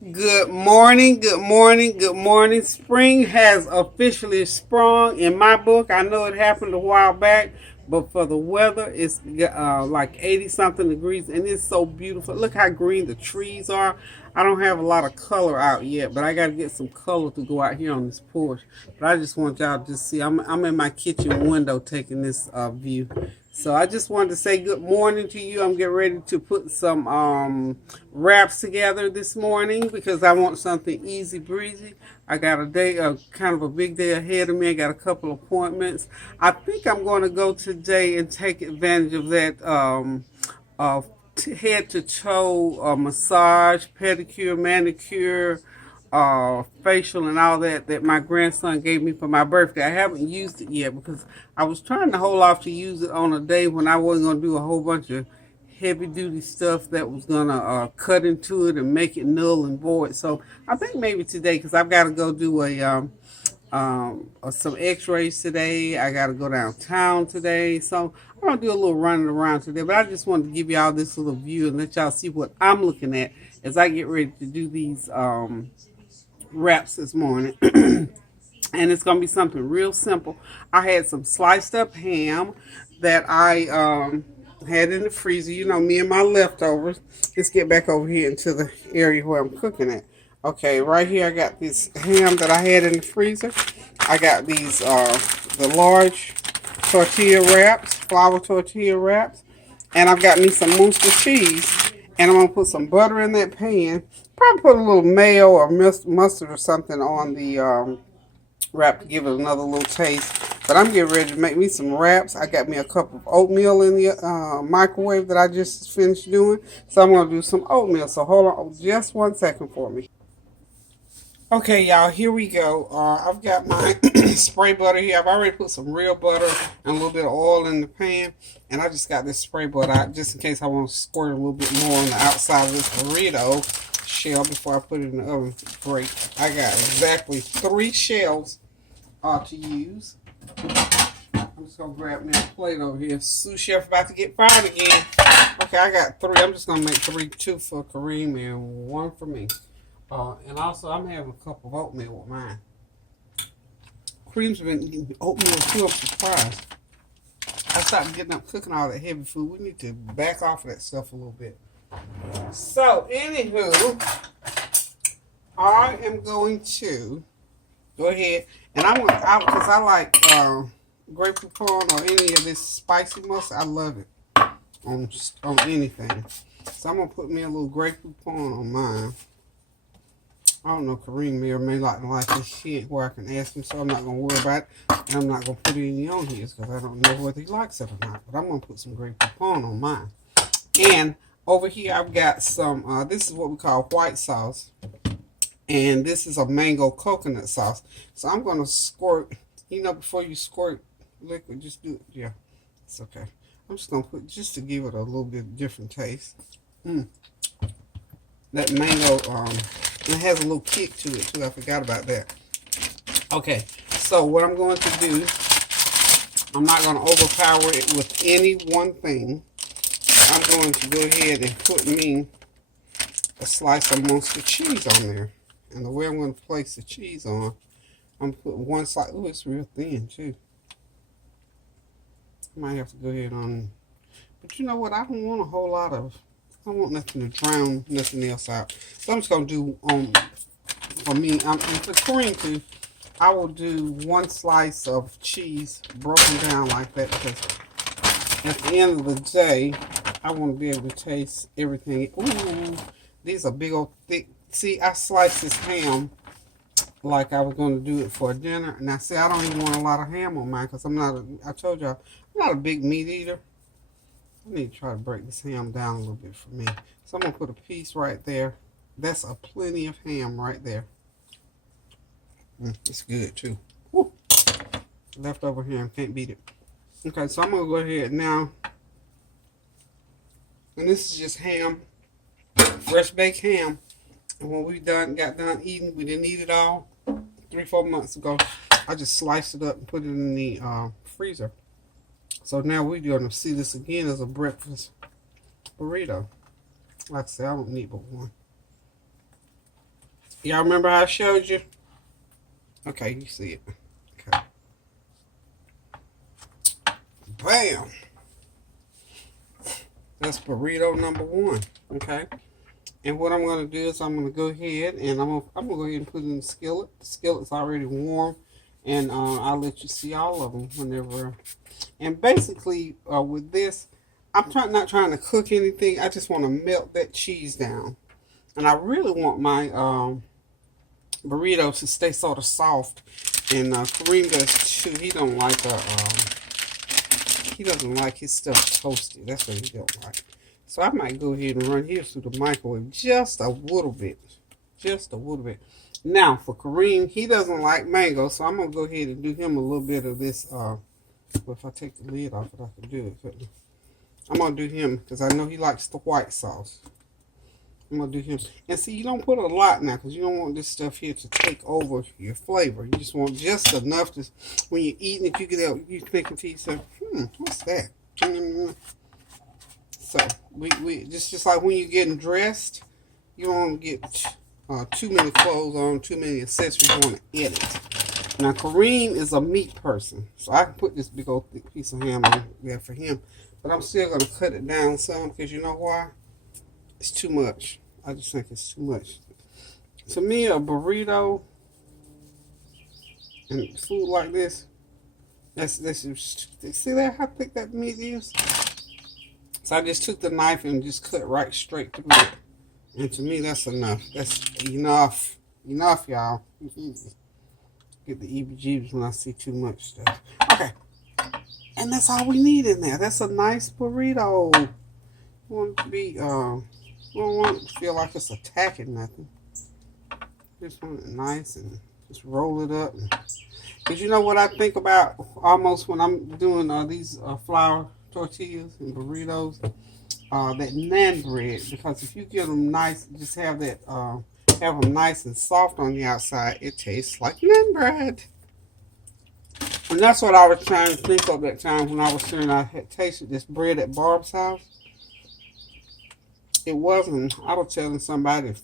Good morning, good morning, good morning. Spring has officially sprung in my book. I know it happened a while back, but for the weather, it's like 80 something degrees and it's so beautiful. Look how green the trees are. I don't have a lot of color out yet, but I got to get some color to go out here on this porch. But I just want y'all to see. I'm in my kitchen window taking this view. So I just wanted to say good morning to you. I'm getting ready to put some wraps together this morning because I want something easy breezy. I got a day, kind of a big day ahead of me. I got a couple appointments. I think I'm going to go today and take advantage of that uh, head to toe massage, pedicure, manicure, facial and all that my grandson gave me for my birthday. I haven't used it yet because I was trying to hold off to use it on a day when I wasn't going to do a whole bunch of heavy duty stuff that was going to cut into it and make it null and void. So I think maybe today, because I've got to go do some x-rays today. I got to go downtown today. So I'm going to do a little running around today. But I just wanted to give y'all this little view and let y'all see what I'm looking at as I get ready to do these wraps this morning. And it's going to be something real simple. I had some sliced up ham that I had in the freezer. You know, me and my leftovers. Let's get back over here into the area where I'm cooking it. Okay, right here I got this ham that I had in the freezer. I got these, the large tortilla wraps, flour tortilla wraps. And I've got me some Munster cheese. And I'm going to put some butter in that pan. Probably put a little mayo or mustard or something on the wrap to give it another little taste. But I'm getting ready to make me some wraps. I got me a cup of oatmeal in the microwave that I just finished doing. So I'm going to do some oatmeal. So hold on just 1 second for me. Okay, y'all, here we go. I've got my spray butter here. I've already put some real butter and a little bit of oil in the pan. And I just got this spray butter out just in case I want to squirt a little bit more on the outside of this burrito shell before I put it in the oven. Great. I got exactly 3 shells to use. I'm just going to grab me a plate over here. Sous chef about to get fired again. Okay, I got 3. I'm just going to make 3, 2 for Kareem and 1 for me. And also, I'm having a cup of oatmeal with mine. Cream's been eating oatmeal too. I'm surprised. I stopped getting up cooking all that heavy food. We need to back off of that stuff a little bit. So, anywho, I am going to go ahead and I'm going to, because I like grapefruit corn or any of this spicy mustard. I love it on anything. So, I'm going to put me a little grapefruit corn on mine. I don't know, Kareem may or may not like this shit where I can ask him, so I'm not going to worry about it. And I'm not going to put any on his because I don't know whether he likes it or not. But I'm going to put some grapefruit corn on mine. And over here I've got some, this is what we call white sauce. And this is a mango coconut sauce. So I'm going to squirt, before you squirt liquid, just do it. Yeah, it's okay. I'm just going to put, just to give it a little bit different taste. That mango, it has a little kick to it too. I forgot about that. Okay, so what I'm going to do, I'm not going to overpower it with any one thing. I'm going to go ahead and put me a slice of Munster cheese on there. And the way I'm going to place the cheese on, I'm going to put 1 slice. Oh, it's real thin too. I might have to go ahead on. But you know what? I don't want a whole lot of. I don't want nothing to drown nothing else out. So I'm just going to do, for me, and for Kareem too, I will do 1 slice of cheese broken down like that because at the end of the day, I want to be able to taste everything. Ooh, these are big old thick. See, I sliced this ham like I was going to do it for dinner. And I said I don't even want a lot of ham on mine because I told y'all, I'm not a big meat eater. I need to try to break this ham down a little bit for me. So I'm going to put a piece right there. That's a plenty of ham right there. It's good too. Woo. Leftover ham, can't beat it. Okay, so I'm going to go ahead now. And this is just ham. Fresh baked ham. And when we got done eating, we didn't eat it all 3-4 months ago. I just sliced it up and put it in the freezer. So now we're going to see this again as a breakfast burrito. Like I said, I don't need but 1. Y'all remember how I showed you? Okay, you see it. Okay. Bam. That's burrito number one. Okay. And what I'm going to do is I'm going to go ahead and I'm gonna go ahead and put it in the skillet. The skillet's already warm, and I'll let you see all of them whenever. And basically, with this, not trying to cook anything. I just want to melt that cheese down, and I really want my burrito to stay sort of soft. And Kareem does too. He doesn't like his stuff toasted. That's what he don't like. So I might go ahead and run his through the microwave just a little bit. Just a little bit. Now, for Kareem, he doesn't like mango, so I'm going to go ahead and do him a little bit of this. Well, if I take the lid off it, I can do it. But I'm going to do him because I know he likes the white sauce. I'm going to do him. And see, you don't put a lot now because you don't want this stuff here to take over your flavor. You just want just enough to, when you're eating it, you get out, you thinking to yourself, what's that? So, we just like when you're getting dressed, you don't want to get too many clothes on, too many accessories. You want to edit. Now, Kareem is a meat person, so I can put this big old thick piece of ham on there for him. But I'm still going to cut it down some because you know why? It's too much. I just think it's too much. To me, a burrito and food like this, see that how thick that meat is? So I just took the knife and just cut right straight through it. And to me, that's enough. That's enough. Enough, y'all. Get the EBGs when I see too much stuff. Okay. And that's all we need in there. That's a nice burrito. We want it to be, we don't want it to feel like it's attacking nothing. Just want it nice and just roll it up. Because you know what I think about almost when I'm doing these flour tortillas and burritos, that naan bread, because if you get them nice, just have them nice and soft on the outside, it tastes like naan bread. And that's what I was trying to think of that time when I was saying I had tasted this bread at Barb's house. It wasn't, I was telling somebody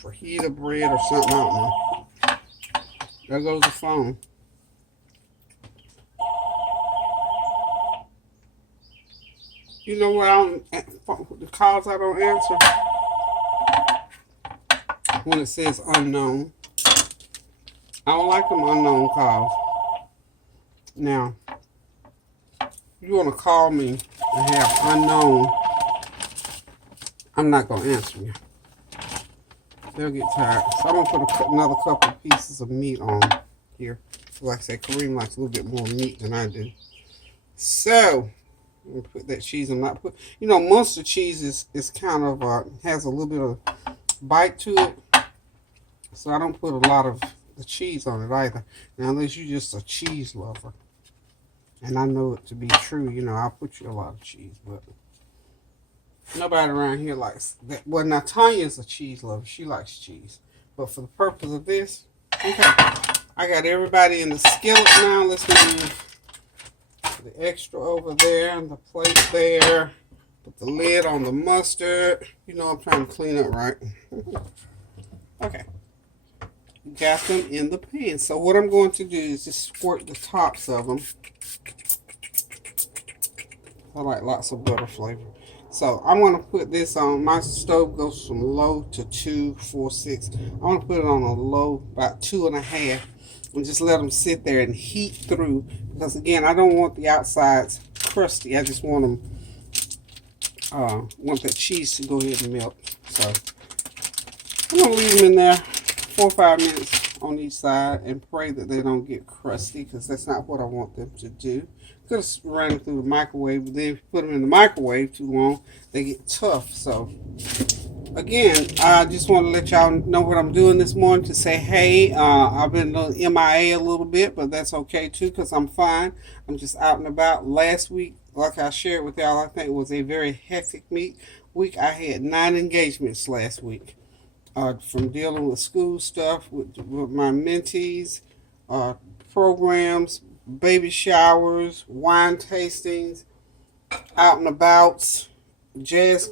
fajita bread or something, I don't know. There goes the phone. You know what? The calls I don't answer when it says unknown. I don't like them unknown calls. Now, you want to call me and have unknown, I'm not going to answer you. They'll get tired. So I'm going to put another couple of pieces of meat on here. Like I said, Kareem likes a little bit more meat than I do. So, I'm going to put that cheese. Monster cheese is kind of, has a little bit of bite to it. So I don't put a lot of the cheese on it either. Now, unless you're just a cheese lover. And I know it to be true, I'll put you a lot of cheese, but nobody around here likes that. Well, now Tanya's a cheese lover. She likes cheese. But for the purpose of this, okay, I got everybody in the skillet now. Let's move the extra over there and the plate there. Put the lid on the mustard. I'm trying to clean up, right? Okay. Got them in the pan. So what I'm going to do is just squirt the tops of them. I like lots of butter flavor. So I'm going to put this on. My stove goes from low to 246. I'm going to put it on a low, about 2.5, and just let them sit there and heat through. Because again, I don't want the outsides crusty. I just want that cheese to go ahead and melt. So I'm going to leave them in there 4 or 5 minutes on each side and pray that they don't get crusty, because that's not what I want them to do. Could have ran them through the microwave, but then if you put them in the microwave too long, they get tough. So again, I just want to let y'all know what I'm doing this morning, to say, hey, I've been MIA a little bit, but that's okay too, because I'm fine. I'm just out and about. Last week, like I shared with y'all, I think it was a very hectic week. I had 9 engagements last week. From dealing with school stuff, with my mentees, programs, baby showers, wine tastings, out and abouts, jazz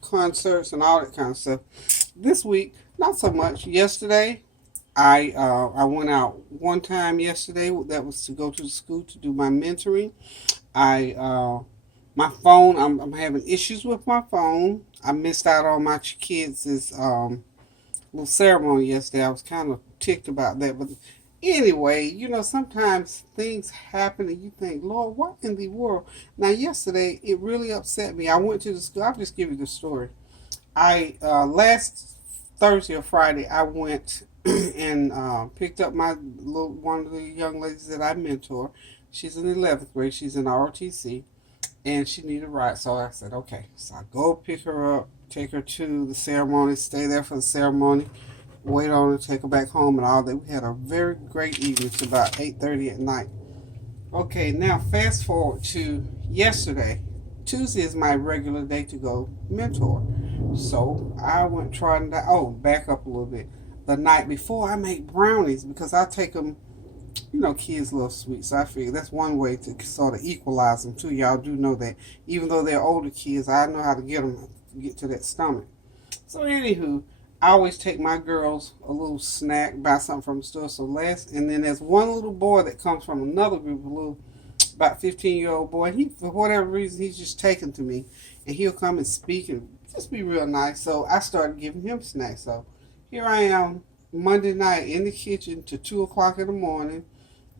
concerts, and all that kind of stuff. This week, not so much. Yesterday, I went out one time yesterday. That was to go to the school to do my mentoring. I my phone. I'm having issues with my phone. I missed out on my kids' little ceremony yesterday. I was kind of ticked about that, but anyway, sometimes things happen and you think, Lord, what in the world? Now, yesterday it really upset me. I went to the school. I'll just give you the story. I last Thursday or Friday, I went and picked up my one of the young ladies that I mentor. She's in the 11th grade. She's in ROTC, and she needed a ride. So I said, okay. So I go pick her up, take her to the ceremony, stay there for the ceremony, wait on her, take her back home, and all that. We had a very great evening to about 8:30 at night. Okay, now fast forward to yesterday. Tuesday is my regular day to go mentor. So I went trying to, back up a little bit. The night before, I made brownies because I take them, kids love sweets. So I figured that's one way to sort of equalize them too. Y'all do know that. Even though they're older kids, I know how to get to that stomach. So anywho, I always take my girls a little snack, buy something from the store. And then there's one little boy that comes from another group, a little about 15-year-old boy. He, for whatever reason, he's just taken to me, and he'll come and speak and just be real nice. So I started giving him snacks. So here I am Monday night in the kitchen to 2 o'clock in the morning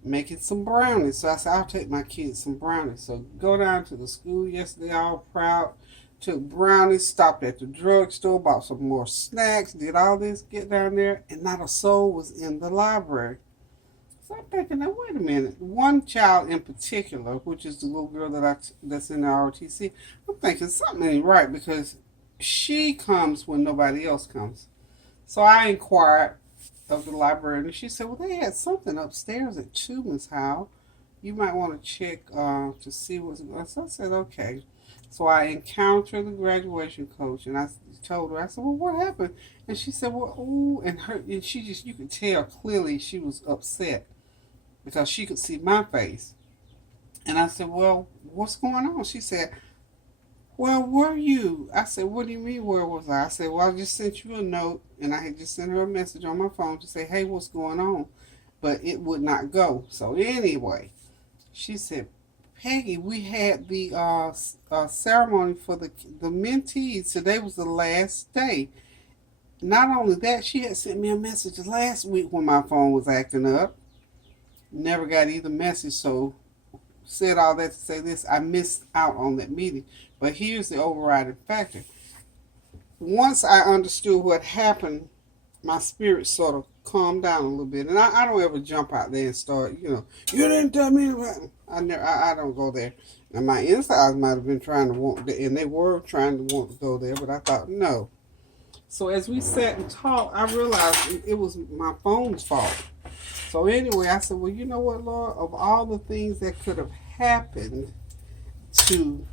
making some brownies. So I said, I'll take my kids some brownies. So go down to the school yesterday, all proud. Took brownies, stopped at the drugstore, bought some more snacks, did all this, get down there, and not a soul was in the library. So I'm thinking, now wait a minute. One child in particular, which is the little girl that's in the ROTC, I'm thinking something ain't right because she comes when nobody else comes. So I inquired of the librarian, and she said, well, they had something upstairs at 2, Miss Howe. You might want to check to see what's going on. So I said, okay. So I encountered the graduation coach, and I told her, I said, well, what happened? And she said, well, ooh, and she just, you could tell clearly she was upset because she could see my face. And I said, well, what's going on? She said, well, were you? I said, what do you mean, where was I? I said, well, I just sent you a note, and I had just sent her a message on my phone to say, hey, what's going on? But it would not go. So anyway, she said, Peggy, we had the ceremony for the mentees. Today was the last day. Not only that, she had sent me a message last week when my phone was acting up. Never got either message, so said all that to say this. I missed out on that meeting. But here's the overriding factor. Once I understood what happened, my spirit sort of calmed down a little bit. And I don't ever jump out there and start, you didn't tell me about it. I don't go there. And my insides might have been trying to want to, and they were trying to want to go there, but I thought, no. So as we sat and talked, I realized it was my phone's fault. So anyway, I said, well, you know what, Lord? Of all the things that could have happened to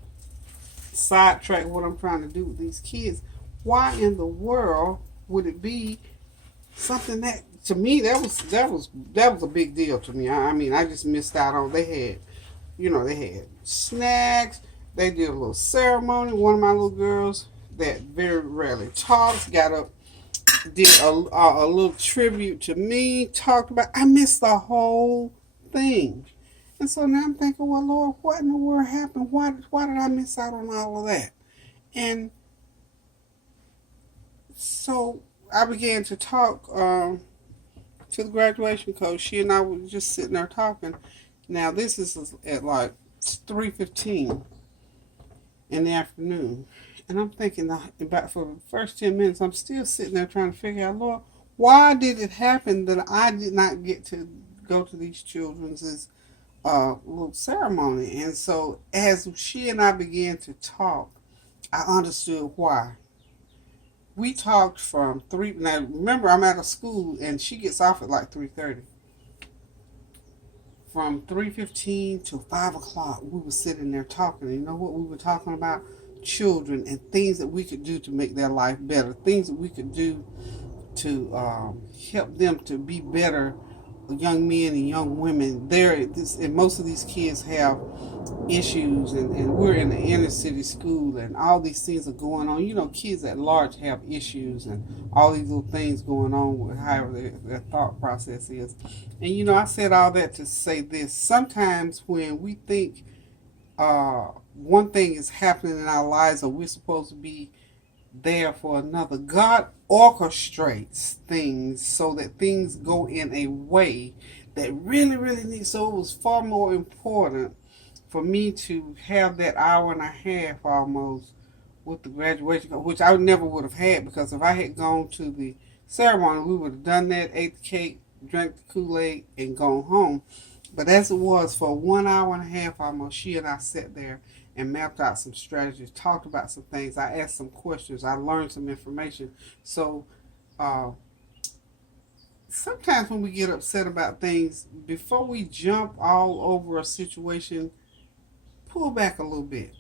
sidetrack what I'm trying to do with these kids, why in the world would it be something that, to me, that was a big deal to me. I mean, I just missed out on. They had snacks. They did a little ceremony. One of my little girls that very rarely talks got up, did a little tribute to me. Talked about. I missed the whole thing, and so now I'm thinking, well, Lord, what in the world happened? Why did I miss out on all of that? And so I began to talk to the graduation coach. She and I were just sitting there talking. Now this is at like 3:15 in the afternoon, and I'm thinking about for the first 10 minutes, I'm still sitting there trying to figure out, Lord, why did it happen that I did not get to go to these children's little ceremony? And so as she and I began to talk, I understood why. We talked from 3. Now remember, I'm at a school, and she gets off at like 3:30. From 3:15 to 5 o'clock, we were sitting there talking. And you know what we were talking about? Children and things that we could do to make their life better. Things that we could do to help them to be better young men and young women. And most of these kids have issues, and we're in the inner city school, and all these things are going on. You know, kids at large have issues, and all these little things going on with however their thought process is. And you know, I said all that to say this: sometimes when we think one thing is happening in our lives, or we're supposed to be there for another, God orchestrates things so that things go in a way that really, really needs. So it was far more important for me to have that hour and a half almost with the graduation, which I never would have had, because if I had gone to the ceremony, we would have done that, ate the cake, drank the Kool-Aid, and gone home. But as it was, for 1 hour and a half almost, she and I sat there and mapped out some strategies, talked about some things. I asked some questions. I learned some information. So uh, sometimes when we get upset about things, before we jump all over a situation, pull back a little bit.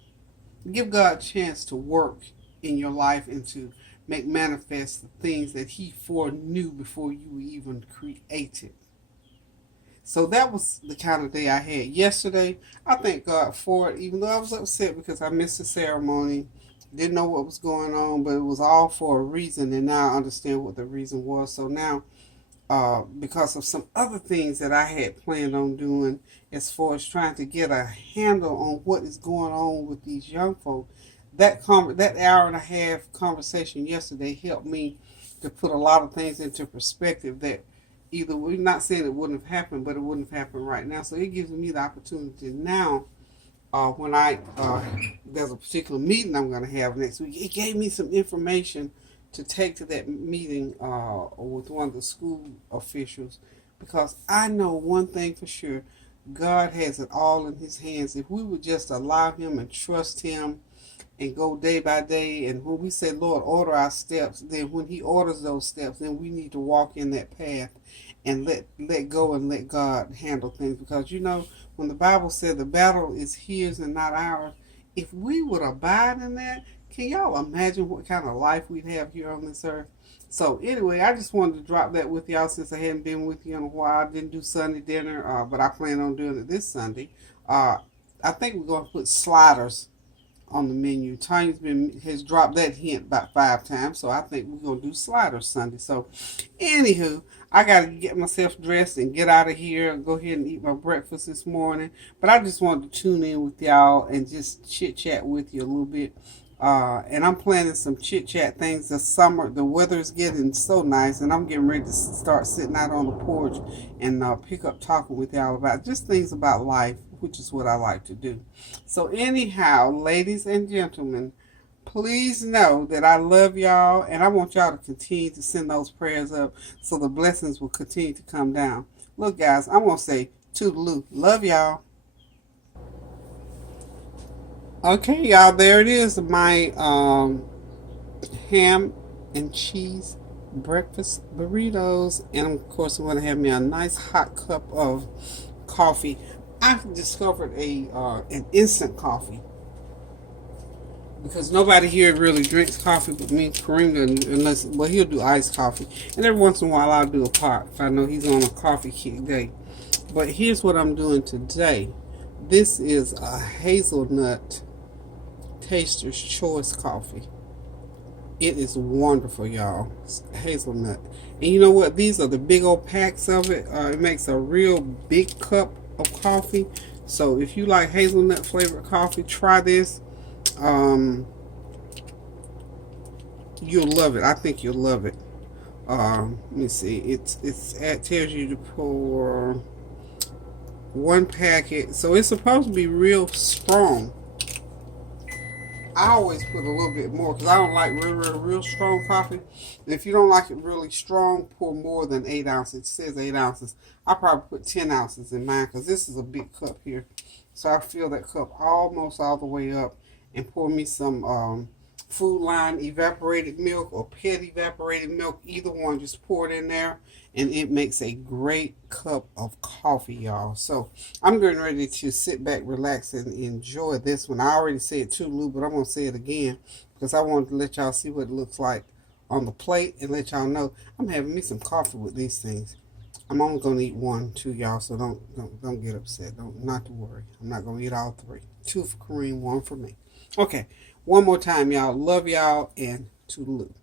Give God a chance to work in your life and to make manifest the things that He foreknew before you even created. So that was the kind of day I had yesterday. I thank God for it, even though I was upset because I missed the ceremony, didn't know what was going on, but it was all for a reason, and now I understand what the reason was. So now, because of some other things that I had planned on doing, as far as trying to get a handle on what is going on with these young folk, that hour and a half conversation yesterday helped me to put a lot of things into perspective that either we're not saying it wouldn't have happened, but it wouldn't have happened right now. So it gives me the opportunity now, when there's a particular meeting I'm going to have next week. It gave me some information to take to that meeting with one of the school officials, because I know one thing for sure: God has it all in His hands. If we would just allow Him and trust Him and go day by day. And when we say, Lord, order our steps, then when He orders those steps, then we need to walk in that path and let go and let God handle things. Because you know, when the Bible said the battle is His and not ours, if we would abide in that, can y'all imagine what kind of life we'd have here on this earth? So anyway, I just wanted to drop that with y'all since I hadn't been with you in a while. I didn't do Sunday dinner, but I plan on doing it this Sunday. I think we're going to put sliders on the menu. Has dropped that hint about 5 times, so I think we're gonna do sliders Sunday. So, anywho, I gotta get myself dressed and get out of here and go ahead and eat my breakfast this morning. But I just wanted to tune in with y'all and just chit chat with you a little bit. And I'm planning some chit chat things this summer. The weather is getting so nice, and I'm getting ready to start sitting out on the porch and pick up talking with y'all about just things about life, which is what I like to do. So, anyhow, ladies and gentlemen, please know that I love y'all, and I want y'all to continue to send those prayers up so the blessings will continue to come down. Look, guys, I'm going to say toodaloo. Love y'all. Okay, y'all, there it is, my ham and cheese breakfast burritos. And of course, I'm going to have me a nice hot cup of coffee. I've discovered an instant coffee, because nobody here really drinks coffee but me, Kareem, unless, well, he'll do iced coffee. And every once in a while, I'll do a pot if I know he's on a coffee kick day. But here's what I'm doing today. This is a hazelnut Taster's Choice coffee. It is wonderful, y'all. It's hazelnut. And you know what? These are the big old packs of it. It makes a real big cup of coffee. So if you like hazelnut flavored coffee, try this. You'll love it. I think you'll love it. Let me see. It tells you to pour one packet. So it's supposed to be real strong. I always put a little bit more because I don't like real strong coffee. And if you don't like it really strong, pour more than 8 ounces. It says 8 ounces. I probably put 10 ounces in mine because this is a big cup here. So I fill that cup almost all the way up and pour me some Food Line evaporated milk or Pet evaporated milk. Either one, just pour it in there. And it makes a great cup of coffee, y'all. So I'm getting ready to sit back, relax, and enjoy this one. I already said too, Lou, but I'm going to say it again because I wanted to let y'all see what it looks like on the plate and let y'all know I'm having me some coffee with these things. I'm only gonna eat one, two, y'all. So don't get upset. Don't not to worry. I'm not gonna eat all three. Two for Kareem, one for me. Okay. One more time, y'all. Love y'all and toodaloo.